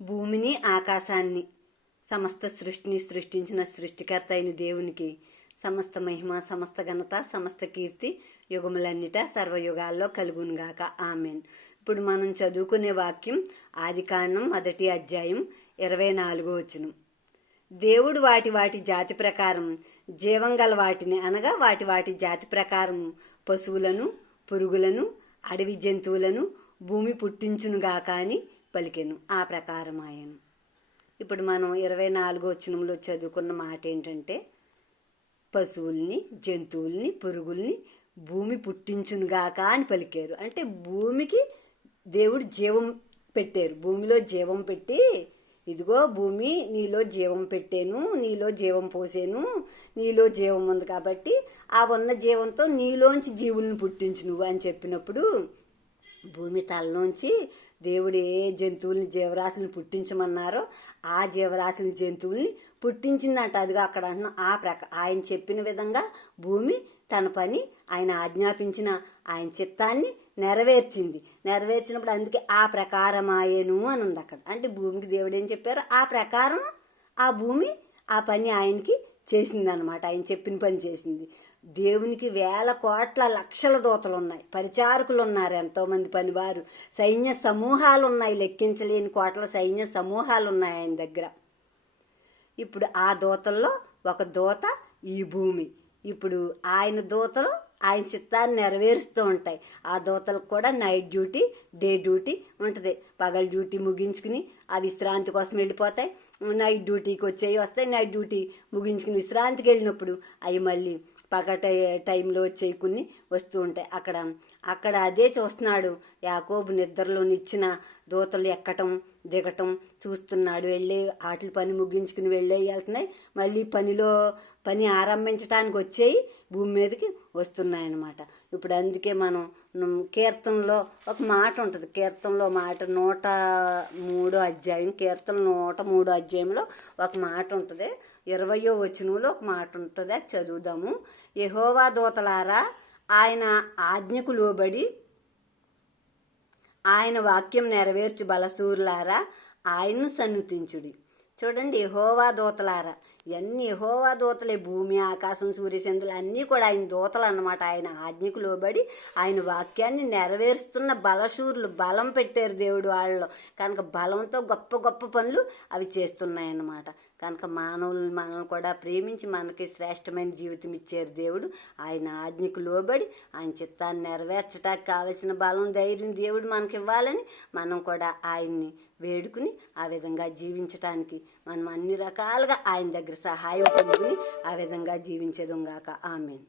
భూమిని ఆకాశాన్ని సమస్త సృష్టిని సృష్టించిన సృష్టికర్త అయిన దేవునికి సమస్త మహిమ, సమస్త ఘనత, సమస్త కీర్తి యుగములన్నిట సర్వయుగాల్లో కలుగునుగాక. ఆమెన్. ఇప్పుడు మనం చదువుకునే వాక్యం ఆదికాండం 1వ అధ్యాయం 24వ వచనం. దేవుడు వాటి జాతి ప్రకారం జీవం గల వాటిని అనగా వాటి జాతి ప్రకారం పశువులను, పురుగులను, అడవి జంతువులను భూమి పుట్టించునుగాక అని పలికెను. ఆ ప్రకారం ఆయను. ఇప్పుడు మనం 24వ వచనంలో చదువుకున్న మాట ఏంటంటే, పశువుల్ని, జంతువుల్ని, పురుగుల్ని భూమి పుట్టించునుగాక అని పలికారు. అంటే భూమికి దేవుడు జీవం పెట్టారు. భూమిలో జీవం పెట్టి, ఇదిగో భూమి నీలో జీవం పెట్టాను, నీలో జీవం పోసాను, నీలో జీవం ఉంది కాబట్టి ఆ ఉన్న జీవంతో నీలోంచి జీవుల్ని పుట్టించు నువ్వు అని చెప్పినప్పుడు భూమి తలలోంచి దేవుడు ఏ జంతువుల్ని, జీవరాశులను పుట్టించమన్నారో ఆ జీవరాశుల జంతువుల్ని పుట్టించిందంట. అదిగా అక్కడ అంటున్నాం. ఆయన చెప్పిన విధంగా భూమి తన పని, ఆయన ఆజ్ఞాపించిన ఆయన చిత్తాన్ని నెరవేర్చినప్పుడు అందుకే ఆ ప్రకారం ఆయను అని ఉంది అక్కడ. అంటే భూమికి దేవుడు ఏం చెప్పారో ఆ ప్రకారం ఆ భూమి ఆ పని ఆయనకి చేసిందనమాట. ఆయన చెప్పిన పని చేసింది. దేవునికి వేల కోట్ల లక్షల దూతలు ఉన్నాయి, పరిచారకులు ఉన్నారు, ఎంతోమంది పనివారు, సైన్య సమూహాలు ఉన్నాయి, లెక్కించలేని కోట్ల సైన్య సమూహాలు ఉన్నాయి ఆయన దగ్గర. ఇప్పుడు ఆ దూతల్లో ఒక దూత ఈ భూమి. ఇప్పుడు ఆయన దూతలు ఆయన చిత్తాన్ని నెరవేరుస్తూ ఉంటాయి. ఆ దూతలకు కూడా నైట్ డ్యూటీ, డే డ్యూటీ ఉంటుంది. పగల డ్యూటీ ముగించుకుని ఆ విశ్రాంతి కోసం వెళ్ళిపోతాయి. నైట్ డ్యూటీకి వచ్చేవి వస్తాయి. నైట్ డ్యూటీ ముగించుకుని విశ్రాంతికి వెళ్ళినప్పుడు అవి మళ్ళీ పగట టైంలో వచ్చేవి కొన్ని వస్తూ ఉంటాయి. అక్కడ అదే చూస్తున్నాడు యాకోబు. నిద్రలోనిచ్చిన దూతలు ఎక్కటం దిగటం చూస్తున్నాడు. వెళ్ళే ఆటలు పని ముగించుకుని వెళ్తున్నాయి. మళ్ళీ పని ఆరంభించడానికి వచ్చేయి భూమి మీదకి వస్తున్నాయన్నమాట. ఇప్పుడు అందుకే మనం కీర్తనలో ఒక మాట ఉంటుంది. కీర్తనలో మాట 103వ అధ్యాయం, కీర్తన 103వ అధ్యాయంలో ఒక మాట ఉంటుంది. 20వ వచనంలో ఒక మాట ఉంటుంది. అది చదువుదాము. యెహోవా దూతలారా ఆయన ఆజ్ఞకు లోబడి ఆయన వాక్యం నెరవేర్చు బలసూరులారా ఆయన్ను సన్నుతించుడి. చూడండి, యెహోవా దూతలారా, ఇవన్నీ యెహోవా దూతలే. భూమి, ఆకాశం, సూర్యచంద్రులు అన్నీ కూడా ఆయన దూతలు అన్నమాట. ఆయన ఆజ్ఞకు లోబడి ఆయన వాక్యాన్ని నెరవేరుస్తున్న బలశూరులు. బలం పెట్టారు దేవుడు వాళ్ళలో. కనుక బలంతో గొప్ప గొప్ప పనులు అవి చేస్తున్నాయన్నమాట. కనుక మనల్ని కూడా ప్రేమించి మనకి శ్రేష్టమైన జీవితం ఇచ్చారు దేవుడు. ఆయన ఆజ్ఞకు లోబడి ఆయన చిత్తాన్ని నెరవేర్చడానికి కావలసిన బలం, ధైర్యం దేవుడు మనకి ఇవ్వాలని మనం కూడా ఆయన్ని వేడుకుని ఆ విధంగా జీవించటానికి మనం అన్ని రకాలుగా ఆయన దగ్గర సహాయం పొందుకుని ఆ విధంగా జీవించేదంగాక. ఆమేన్.